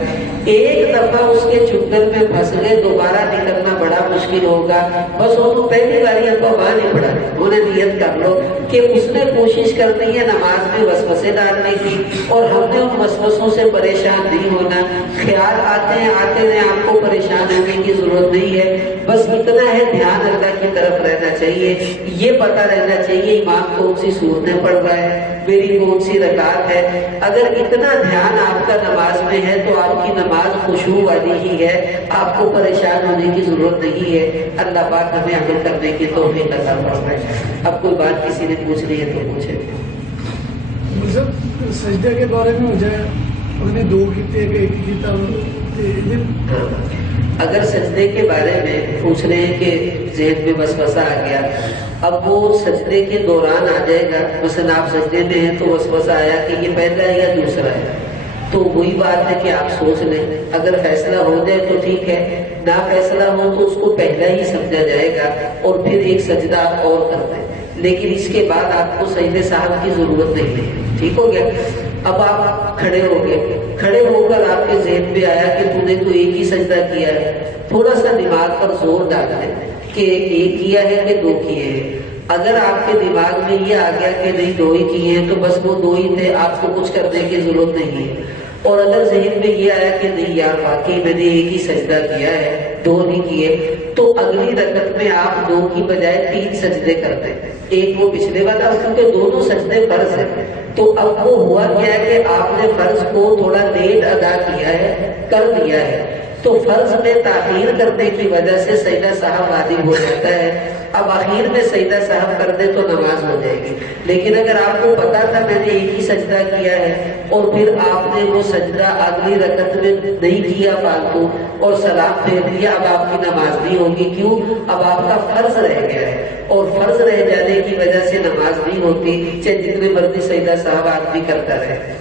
ایک دفعہ اس کے چنگل میں پھنس گئے، دوبارہ نکلنا بڑا مشکل ہوگا. بس وہ تو پہلی باری ابا وہاں نہیں پڑھا، انہیں نیت کر لو کہ اس نے کوشش کرنی ہے نماز میں وسوسے ڈالنے کی، اور ہم نے ان وسوسوں سے پریشان نہیں ہونا. خیال آتے ہیں آپ کو پریشان ہونے کی ضرورت نہیں ہے. بس اتنا ہے دھیان اللہ کی طرف رہنا چاہیے، یہ پتا رہنا چاہیے امام کون سی صورتیں پڑھ رہا ہے، میری کون سی رکعت ہے. اگر اتنا دھیان آپ کا نماز میں ہے تو آپ کی نماز خشوع والی ہی ہے، آپ کو پریشان ہونے کی ضرورت نہیں ہے. اللہ پاک ہمیں عمل کرنے کی توفیق عطا فرمائے. اب کوئی بات کسی نے پوچھنی ہے تو پوچھے. سجدے کے بارے میں ہو جائے انہوں نے دو کیتے ایک کیتا. اگر سجدے کے بارے میں پوچھ رہے ہیں کہ ذہن میں وسوسہ آ گیا، اب وہ سجدے کے دوران آ جائے گا. مثلا آپ سجدے میں ہیں تو وسوسہ آیا کہ یہ پہلا ہے یا دوسرا ہے، تو وہی بات ہے کہ آپ سوچ لیں. اگر فیصلہ ہو جائے تو ٹھیک ہے، نہ فیصلہ ہو تو اس کو پہلا ہی سمجھا جائے گا اور پھر ایک سجدہ آپ اور کر دیں. لیکن اس کے بعد آپ کو سجدے صاحب کی ضرورت نہیں ہے. ٹھیک ہو گیا؟ اب آپ کھڑے ہو گئے، کھڑے ہو کر آپ کے ذہن میں آیا کہ تو نے تو ایک ہی سجدہ کیا ہے. تھوڑا سا دماغ پر زور ڈال دیں کہ ایک کیا ہے کہ دو کیے ہیں. اگر آپ کے دماغ میں یہ آ گیا کہ نہیں دو ہی کیے ہیں تو بس وہ دو ہی تھے، آپ کو کچھ کرنے کی ضرورت نہیں ہے. اور اگر ذہن میں یہ آیا کہ نہیں یار واقعی میں نے ایک ہی سجدہ کیا ہے، دو نہیں کیے، تو اگلی رکعت میں آپ دو کی بجائے تین سجدے کرتے ہیں. ایک وہ پچھلے والا، کیونکہ دونوں سجدے فرض ہیں. تو اب وہ ہوا کیا ہے کہ آپ نے فرض کو تھوڑا لیٹ ادا کیا ہے، کر دیا ہے، تو فرض میں تاخیر کرنے کی وجہ سے سجدہ صاحب واجب ہو جاتا ہے. اب آخر میں سجدہ صاحب کر دے تو نماز ہو جائے گی. لیکن اگر آپ کو پتا تھا میں نے ایک ہی سجدہ کیا ہے اور پھر آپ نے وہ سجدہ اگلی رکعت میں نہیں کیا فالتو اور سلام پھیر دیا، اب آپ کی نماز نہیں ہوگی. کیوں؟ اب آپ کا فرض رہ گیا ہے، اور فرض رہ جانے کی وجہ سے نماز نہیں ہوتی، چاہے جتنے مرضی سجدہ صاحب آدمی کرتا رہے.